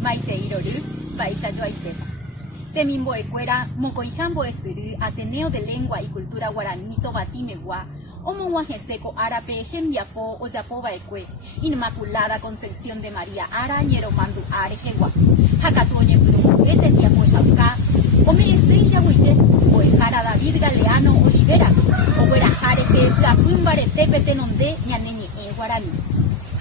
Maite Iroru, Baisha Joaiteta. Temimboecuera, Mocoijamboesuru, Ateneo de Lengua y Cultura Guaraní, Tobatimegua, Omohuajeseco Árape, Gembiapo, Oyapobaecue, Inmaculada Concepción de María Ara, Ñeromandu Arejegua, Jacatoñe Brujo, Etembiapo Yauca, Omeeseya Huille, Oejara David Galeano Olivera, Oguera Jarepe, Plapúmbare Tepetenonde, Ñaneñe Guaraní,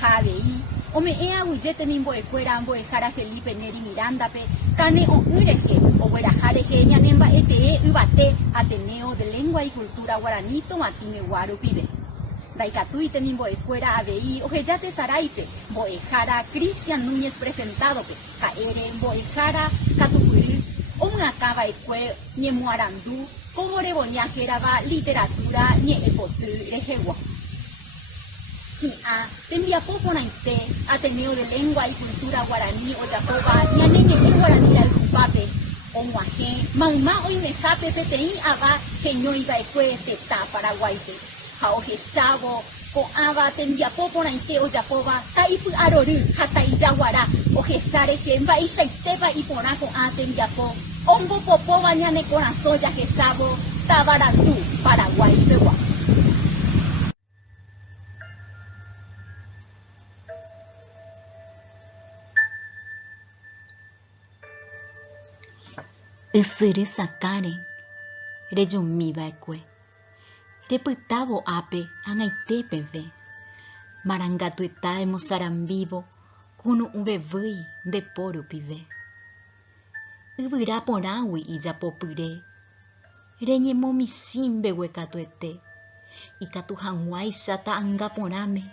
Javei, Omea Huillete Mimboecuera, Boejara Felipe Neri Mirandape, Cane o Ureje, Oguera Jareje, Ñanemba Ete, Ubate, Ateneo de Lengua y Cultura Guaraní, Tomatime Guarupibe. Daikatuite Mimboecuera Abei, Ojeyate Saraipe, Boejara, Cristian Núñez presentadope, Caere, Boejara, Catupuri, Omacaba Ecue, Ñemuarandú, Cogoreboñajeraba, Literatura, Ñeepotu, Rejegua. Kia, Tembiapo Ponaite, Ateneo de Lengua y Cultura Guaraní, Oyapoba, Ñaneñe Guaraní al Rupape, Omuaje, Mauma Oimejape, Petei Aba, Geñoiga Ecue, Teta, Paraguaite, Jaoje Chavo, Coaba, Tembiapo Ponaite, Oyapoba, Taipu Aroru, Hatai Yaguara, Ojeshareje, Baisha Iteba y Ponaco A Tembiapo, Ombo Popoba Ñane Corazoya Jechavo, Tabarandú, Paraguay, Begua. Ysyry sakãre rejumíva'ekue, repytávo ápe hag̃aite peve, marangatueta emosarambívo kunu'ũvevýi ndepo rupive. Yvyra porãgui ijapopyre, reñemomisi mbeguekatuete, ikatu hag̃uáicha ta'ãnga porãme,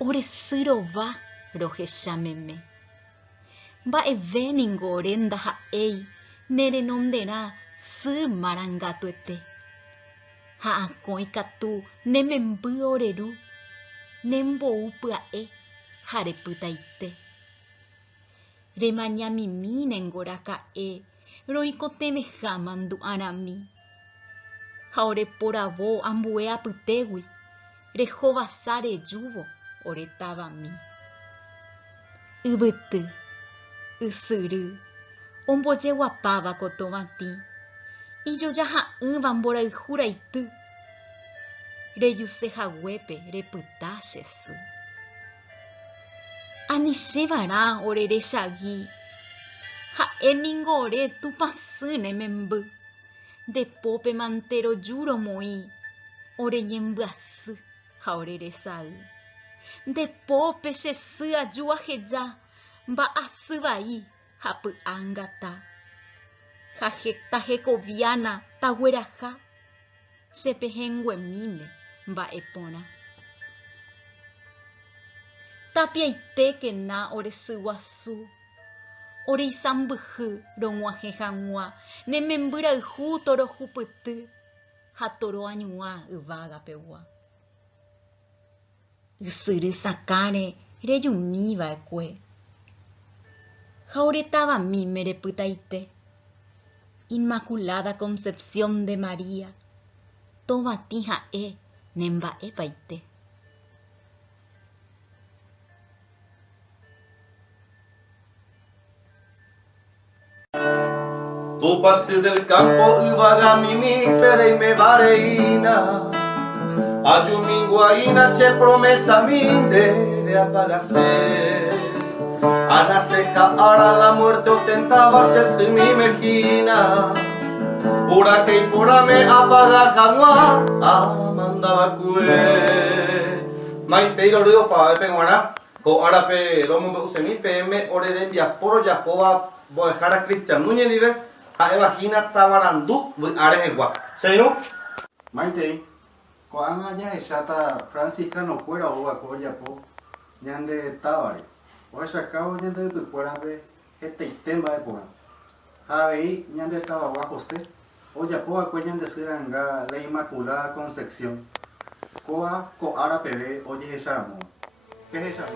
oresy rova rohechámeme. Mba'evéniko rendaha'éi nerenonderã sy marangatuete. Ha akõi katu nememby oreru, nembou pya'e ha repytaite. Remañamimínengo raka'e roikotevẽha mandu'arami. Ha oreporavo ambue apytégui, rehovasa rejúvo oretavami. Yvyty, ysyry, ombojeguapávako tovati, ijojaha'ỹva mborayhu raity, rejusehaguépe repyta che sy. Anichévarã orerechagui, ha'éniko ore tupãsy nememby, ndepópe mante roju romoĩ, oreñembyasy ha oreresay. Ndepópe che sy aju aheja, mba'asy vai ha py'ãngata. Ha tahekoviána tagueraha, chepehẽnguemíme mba'e porã. Tapiaitékena oresyguasu, oreisãmbyhy rog̃uahẽ hag̃ua, nemembyrayhu torohupyty ha toroañuã yvágapegua. Ysyry sakãre rejumíva'ekue. Ha oretavamíme repytaite. Inmaculada Concepción de María, tovati ha'e nemba'epaite. Tu pasé del campo Ibagamini, Pereime Vareina, Ayuminguaina se promesa min debe apagarse. Ana seca ara la muerte ostentaba se mi mejina, pura que y pura me apaga canua, amandaba cue. Maite Iroru pa penguana, ko arape romo usemi pm orere diasporo Yapoba Boejara Cristian Núñez Nive, a Evagina Tabarandú, Arejegua. ¿Señor? Maite, ko anga ya esata franciscano fuera o a Coyapo, ñande Tabare. O sacao ñande de Puerabe, este tema de Pora. Javi ñande Tabagua José, o Yapo a Cuellan de Siranga, la Inmaculada Concepción. Coa, co Ara Pebe, oye esa amor. ¿Qué es esa?